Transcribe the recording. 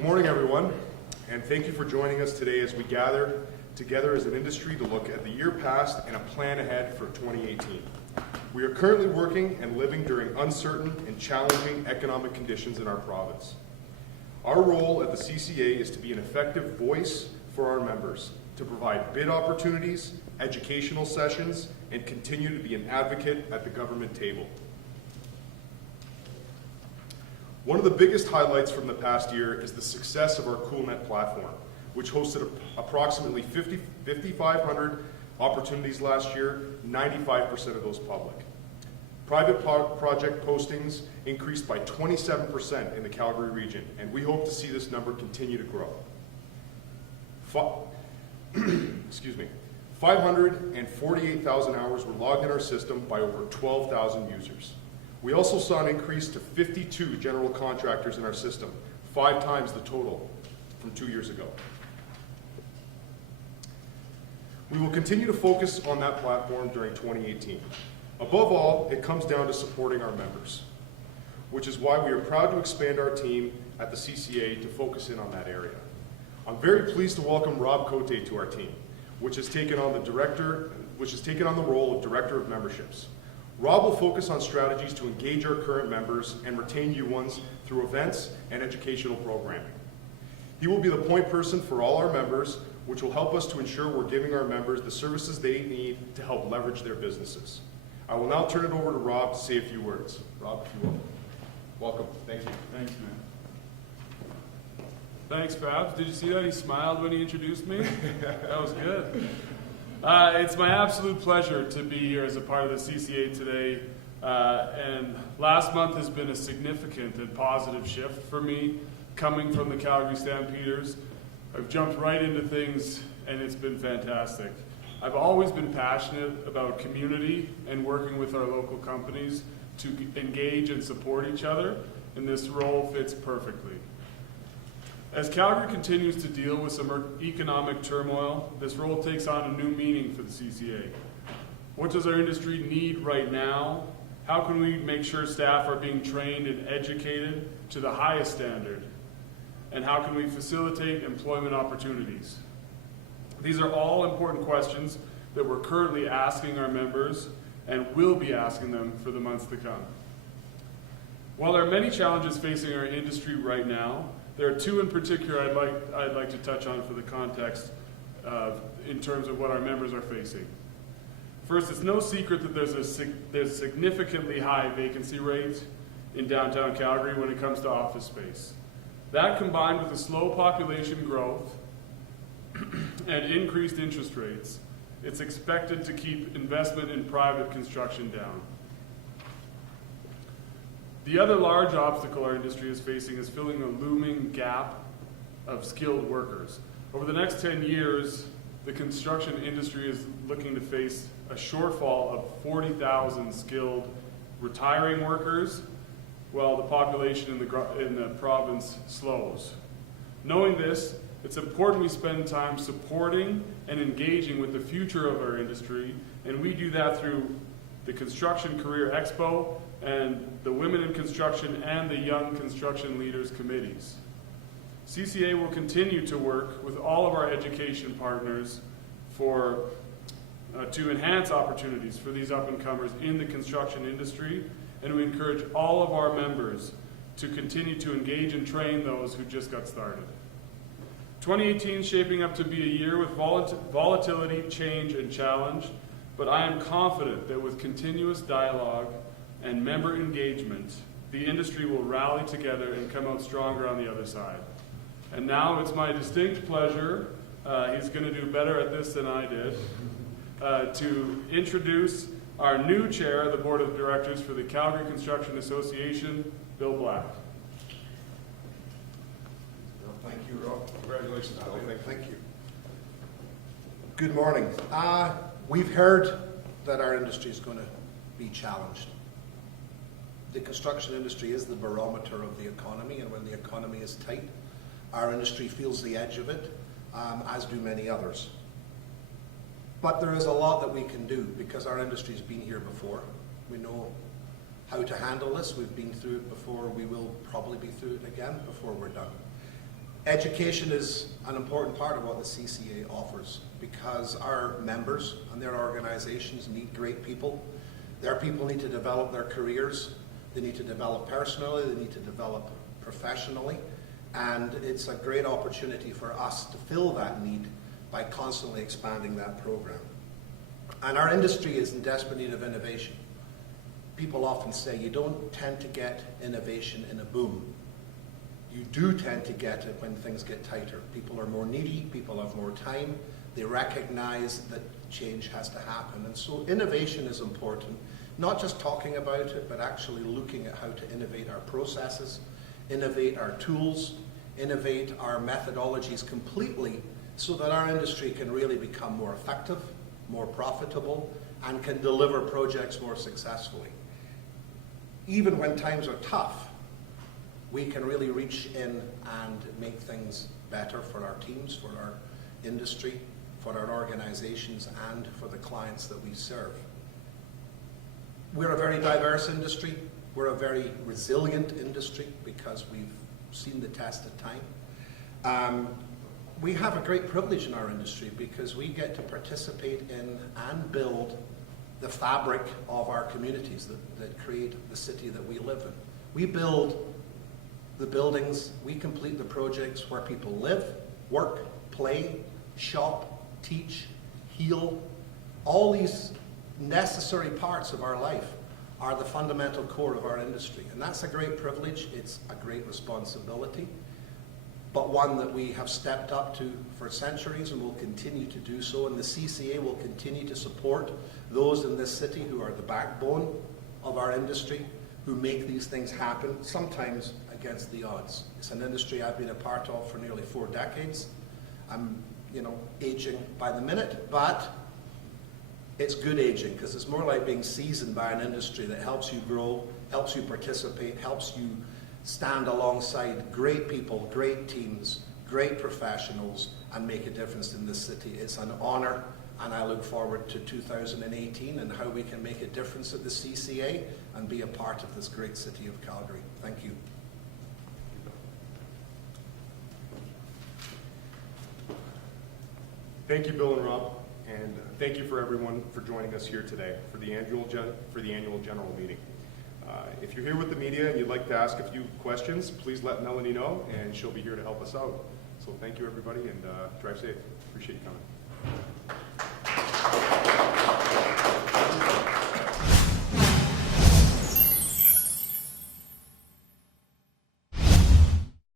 Good morning, everyone, and thank you for joining us today as we gather together as an industry to look at the year past and a plan ahead for 2018. We are currently working and living during uncertain and challenging economic conditions in our province. Our role at the CCA is to be an effective voice for our members, to provide bid opportunities, educational sessions, and continue to be an advocate at the government table. One of the biggest highlights from the past year is the success of our CoolNet platform, which hosted approximately 5,500 opportunities last year, 95% of those public. Private project postings increased by 27% in the Calgary region, and we hope to see this number continue to grow. 548,000 hours were logged in our system by over 12,000 users. We also saw an increase to 52 general contractors in our system, 5 times the total from 2 years ago. We will continue to focus on that platform during 2018. Above all, it comes down to supporting our members, which is why we are proud to expand our team at the CCA to focus in on that area. I'm very pleased to welcome Rob Cote to our team, which has taken on the role of Director of Memberships. Rob will focus on strategies to engage our current members and retain new ones through events and educational programming. He will be the point person for all our members, which will help us to ensure we're giving our members the services they need to help leverage their businesses. I will now turn it over to Rob to say a few words. Rob, if you will. Welcome. Thank you. Thanks, man. Thanks, Babs. Did you see that? He smiled when he introduced me. That was good. It's my absolute pleasure to be here as a part of the CCA today. And last month has been a significant and positive shift for me, coming from the Calgary Stampeders. I've jumped right into things, and it's been fantastic. I've always been passionate about community and working with our local companies to engage and support each other, and this role fits perfectly. As Calgary continues to deal with some economic turmoil, this role takes on a new meaning for the CCA. What does our industry need right now? How can we make sure staff are being trained and educated to the highest standard? And how can we facilitate employment opportunities? These are all important questions that we're currently asking our members and will be asking them for the months to come. While there are many challenges facing our industry right now, there are 2 in particular I'd like to touch on for the context in terms of what our members are facing. First, it's no secret that there's significantly high vacancy rates in downtown Calgary when it comes to office space. That, combined with the slow population growth and increased interest rates, it's expected to keep investment in private construction down. The other large obstacle our industry is facing is filling a looming gap of skilled workers. Over the next 10 years, the construction industry is looking to face a shortfall of 40,000 skilled retiring workers, while the population in the province slows. Knowing this, it's important we spend time supporting and engaging with the future of our industry, and we do that through the Construction Career Expo and the Women in Construction and the Young Construction Leaders Committees. CCA will continue to work with all of our education partners to enhance opportunities for these up-and-comers in the construction industry, and we encourage all of our members to continue to engage and train those who just got started. 2018 is shaping up to be a year with volatility, change, and challenge, but I am confident that with continuous dialogue and member engagement, the industry will rally together and come out stronger on the other side. And now it's my distinct pleasure, he's going to do better at this than I did, to introduce our new chair of the Board of Directors for the Calgary Construction Association, Bill Black. Thank you, Rob. Congratulations, Bill. Thank you. Good morning. We've heard that our industry is going to be challenged. The construction industry is the barometer of the economy, and when the economy is tight, our industry feels the edge of it, as do many others. But there is a lot that we can do because our industry's been here before. We know how to handle this. We've been through it before. We will probably be through it again before we're done. Education is an important part of what the CCA offers because our members and their organizations need great people. Their people need to develop their careers. They need to develop personally. They need to develop professionally. And it's a great opportunity for us to fill that need by constantly expanding that program. And our industry is in desperate need of innovation. People often say you don't tend to get innovation in a boom. You do tend to get it when things get tighter. People are more needy, people have more time, they recognize that change has to happen. And so innovation is important, not just talking about it, but actually looking at how to innovate our processes, innovate our tools, innovate our methodologies completely so that our industry can really become more effective, more profitable, and can deliver projects more successfully. Even when times are tough, we can really reach in and make things better for our teams, for our industry, for our organizations, and for the clients that we serve. We're a very diverse industry. We're a very resilient industry because we've seen the test of time. We have a great privilege in our industry because we get to participate in and build the fabric of our communities that create the city that we live in. We build the buildings, we complete the projects where people live, work, play, shop, teach, heal. All these necessary parts of our life are the fundamental core of our industry. And that's a great privilege, it's a great responsibility, but one that we have stepped up to for centuries and will continue to do so. And the CCA will continue to support those in this city who are the backbone of our industry, who make these things happen, sometimes against the odds. It's an industry I've been a part of for nearly 4 decades. I'm, aging by the minute, but it's good aging because it's more like being seasoned by an industry that helps you grow, helps you participate, helps you stand alongside great people, great teams, great professionals, and make a difference in this city. It's an honor, and I look forward to 2018 and how we can make a difference at the CCA and be a part of this great city of Calgary. Thank you. Thank you, Bill and Rob, and thank you for everyone for joining us here today for the annual general meeting. If you're here with the media and you'd like to ask a few questions, please let Melanie know, and she'll be here to help us out. So thank you, everybody, and drive safe. Appreciate you coming.